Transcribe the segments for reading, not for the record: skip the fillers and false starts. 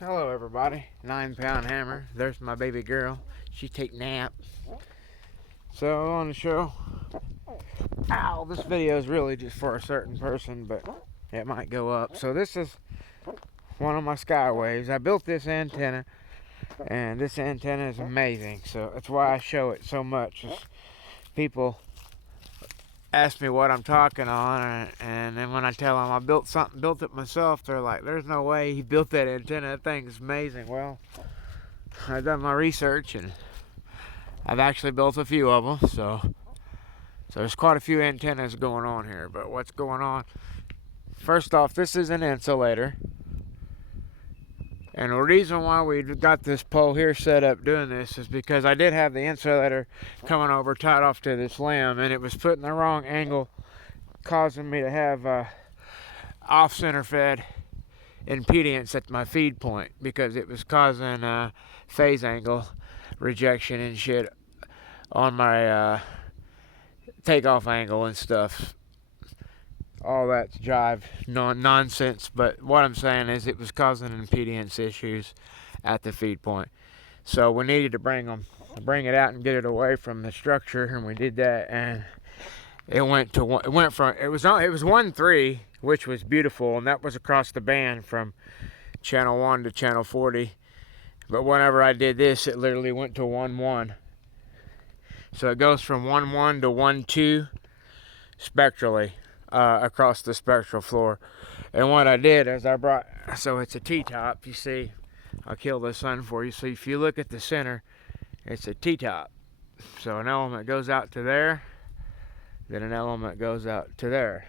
Hello everybody, 9-pound hammer. There's my baby girl. She take nap. So on the show, ow, this video is really just for a certain person, but it might go up. So this is one of my Skywaves. I built this antenna, and this antenna is amazing. So that's why I show it so much. People ask me what I'm talking on, and then when I tell them I built it myself, they're like, there's no way he built that antenna. That thing's amazing. Well, I've done my research, and I've actually built a few of them, so there's quite a few antennas going on here. But what's going on? First off, this is an insulator, and the reason why we got this pole here set up doing this is because I did have the insulator coming over tied off to this limb, and it was put in the wrong angle, causing me to have off-center fed impedance at my feed point, because it was causing phase angle rejection and shit on my takeoff angle and stuff. All that's jive nonsense, but what I'm saying is it was causing impedance issues at the feed point. So we needed to bring it out and get it away from the structure, and we did that, and it was 1.3, which was beautiful, and that was across the band from channel 1 to channel 40. But whenever I did this, it literally went to 1.1. So it goes from 1.1 to 1.2 spectrally across the spectral floor. And what I did is so it's a T-top, you see. I'll kill the sun for you. So if you look at the center, it's a T-top. So an element goes out to there, then an element goes out to there.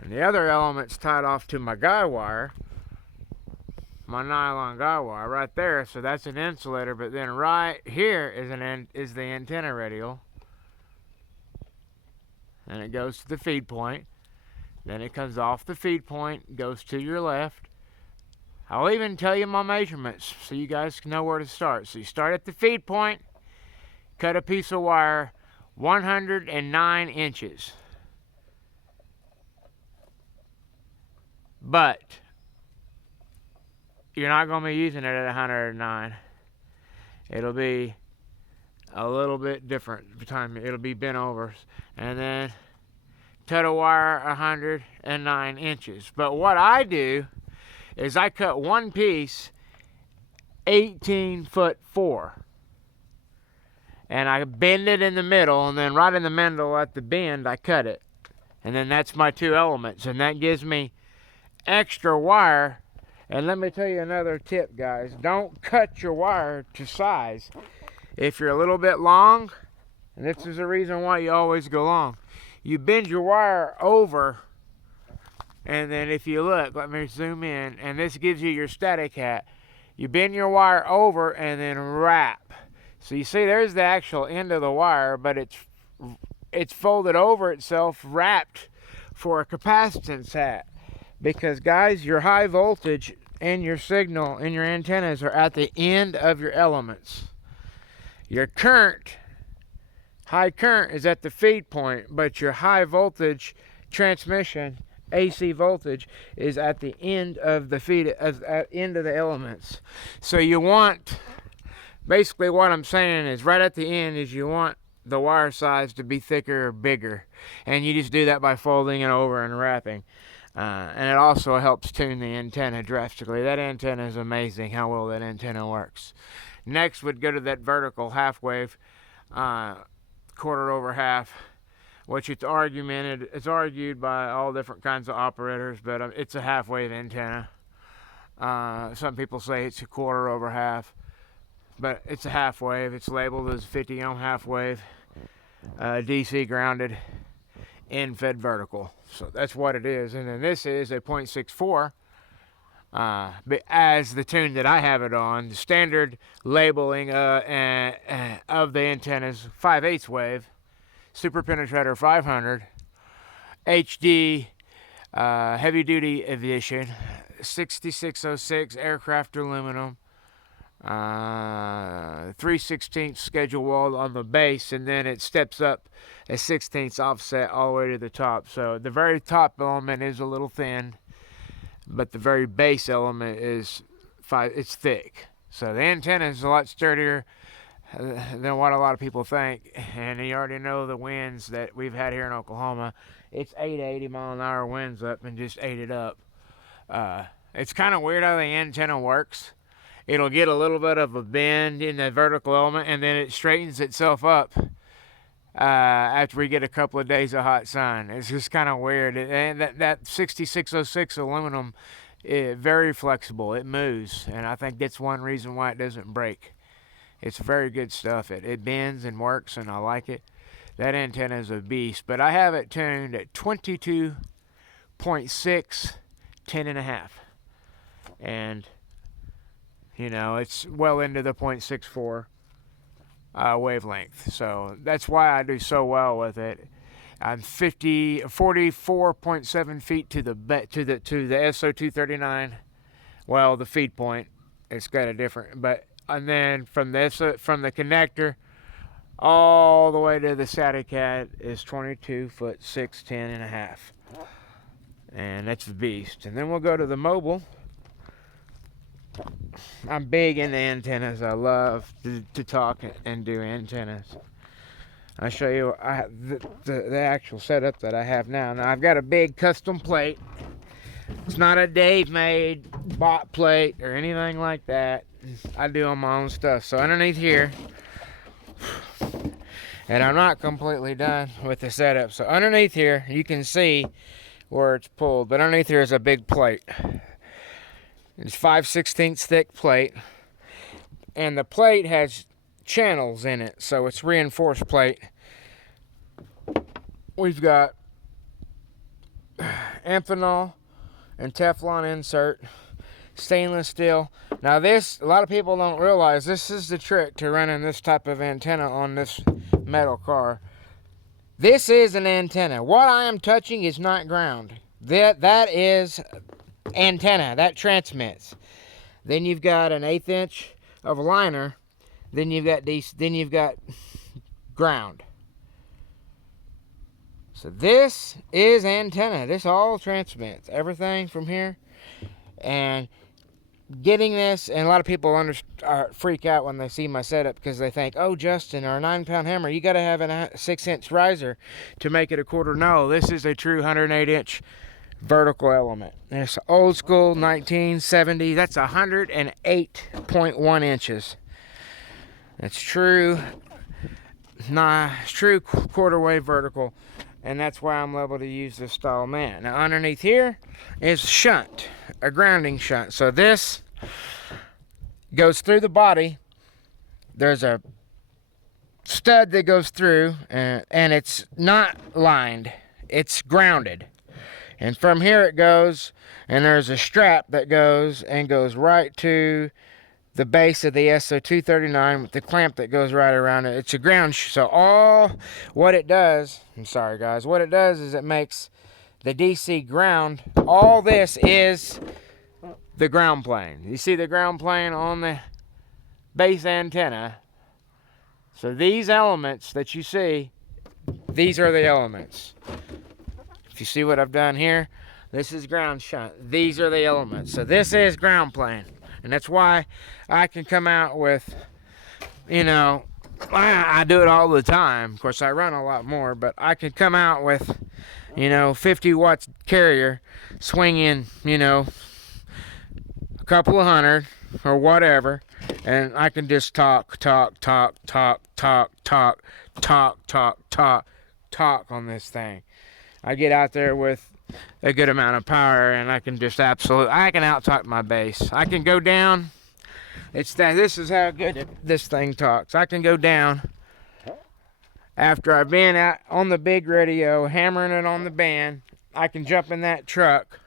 And the other element's tied off to my guy wire, my nylon guy wire right there. So that's an insulator, but then right here is the antenna radial. And it goes to the feed point. Then it comes off the feed point, goes to your left. I'll even tell you my measurements so you guys can know where to start. So you start at the feed point, cut a piece of wire 109 inches. But you're not going to be using it at 109. It'll be a little bit different. It'll be bent over. And then cut a wire 109 inches. But what I do is I cut one piece 18'4", and I bend it in the middle, and then right in the middle at the bend I cut it, and then that's my two elements, and that gives me extra wire. And let me tell you another tip, guys. Don't cut your wire to size. If you're a little bit long, and this is the reason why you always go long, you bend your wire over, and then if you look, let me zoom in, and this gives you your static hat. You bend your wire over and then wrap. So you see there's the actual end of the wire, but it's folded over itself, wrapped for a capacitance hat. Because guys, your high voltage and your signal and your antennas are at the end of your elements. Your high current is at the feed point, but your high voltage transmission, AC voltage, is at the end of the end of the elements. So you want, basically what I'm saying is right at the end is you want the wire size to be thicker or bigger. And you just do that by folding it over and wrapping. And it also helps tune the antenna drastically. That antenna is amazing how well that antenna works. Next would go to that vertical half wave, quarter over half, which it's argued by all different kinds of operators, but it's a half wave antenna. Some people say it's a quarter over half, but it's a half wave. It's labeled as 50 ohm half wave, DC grounded, end fed vertical. So that's what it is. And then this is a 0.64. But as the tune that I have it on, the standard labeling of the antennas, 5/8 wave, Super Penetrator 500, HD heavy duty edition, 6606 aircraft aluminum, 3/16 schedule wall on the base, and then it steps up a 1/16 offset all the way to the top. So the very top element is a little thin, but the very base element is it's thick. So the antenna is a lot sturdier than what a lot of people think. And you already know the winds that we've had here in Oklahoma. It's 80 mile an hour winds up and just ate it up. It's kind of weird how the antenna works. It'll get a little bit of a bend in the vertical element, and then it straightens itself up after we get a couple of days of hot sun. It's just kind of weird. And that 6606 aluminum is very flexible. It moves, and I think that's one reason why it doesn't break. It's very good stuff. It bends and works, and I like it. That antenna is a beast, but I have it tuned at 22.6, 10.5. And, you know, it's well into the 0.64 wavelength. So that's why I do so well with it. I'm 44.7 feet to the SO239. Well, the feed point, it's got a different, and then from the connector all the way to the SATA is 22 foot 6, 10.5. And that's the beast. And then we'll go to the mobile. I'm big into antennas. I love to talk and do antennas. I'll show you the actual setup that I have now. Now I've got a big custom plate. It's not a Dave made bot plate or anything like that. I do all my own stuff. So underneath here, and I'm not completely done with the setup. So underneath here, you can see where it's pulled, but underneath here is a big plate. It's 5/16 thick plate, and the plate has channels in it, so it's reinforced plate. We've got amphenol and Teflon insert, stainless steel. Now this, a lot of people don't realize, this is the trick to running this type of antenna on this metal car. This is an antenna. What I am touching is not ground. That is antenna that transmits. Then you've got an 1/8 inch of liner. Then you've got ground. So this is antenna. This all transmits everything from here. And getting this, and a lot of people freak out when they see my setup because they think, oh, Justin, our 9-pound hammer, you got to have a 6-inch riser to make it a quarter. No, this is a true 108-inch vertical element. It's old school 1970. That's 108.1 inches. It's true. It's true quarter wave vertical, and that's why I'm able to use this style man. Now underneath here is shunt, a grounding shunt. So this goes through the body. There's a stud that goes through, and it's not lined. It's grounded. And from here it goes, and there's a strap that goes right to the base of the SO239 with the clamp that goes right around it. It's a ground. So what it does, I'm sorry guys, what it does is it makes the DC ground. All this is the ground plane. You see the ground plane on the base antenna. So these elements that you see, these are the elements. If you see what I've done here, this is ground shunt. These are the elements. So this is ground plane. And that's why I can come out with, you know, I do it all the time. Of course, I run a lot more, but I can come out with, you know, 50 watts carrier, swing in, you know, a couple of hundred or whatever, and I can just talk on this thing. I get out there with a good amount of power, and I can just I can out-talk my bass. I can go down. This is how good this thing talks. I can go down after I've been out on the big radio, hammering it on the band. I can jump in that truck,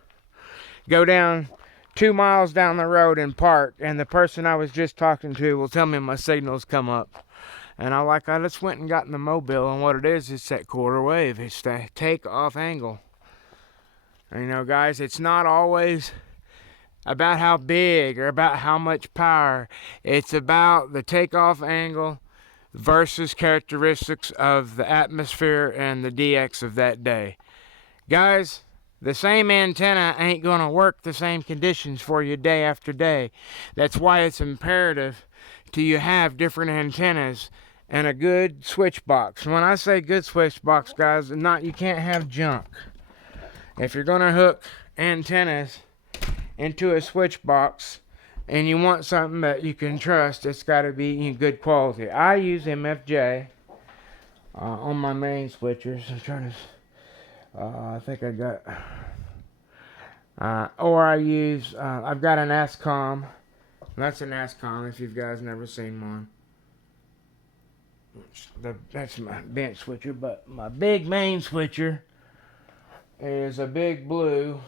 go down 2 miles down the road and park, and the person I was just talking to will tell me my signals come up. And I just went and got in the mobile, and what it is, it's that quarter wave. It's the takeoff angle. And, you know, guys, it's not always about how big or about how much power. It's about the takeoff angle versus characteristics of the atmosphere and the DX of that day. Guys, The same antenna ain't going to work the same conditions for you day after day. That's why it's imperative to you have different antennas and a good switch box. When I say good switch box, guys, you can't have junk. If you're going to hook antennas into a switch box and you want something that you can trust, it's got to be good quality. I use MFJ on my main switchers. I'm trying to... I think I got... or I use... I've got an ASCOM. That's an ASCOM if you guys never seen one. That's my bench switcher, but my big main switcher is a big blue...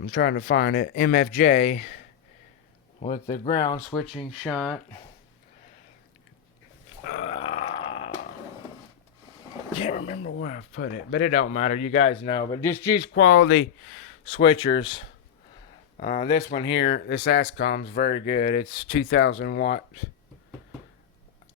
I'm trying to find it. MFJ with the ground switching shunt. Can't remember where I've put it, but it don't matter. You guys know. But just use quality switchers. This one here, this ASCOM's very good. It's 2,000 watt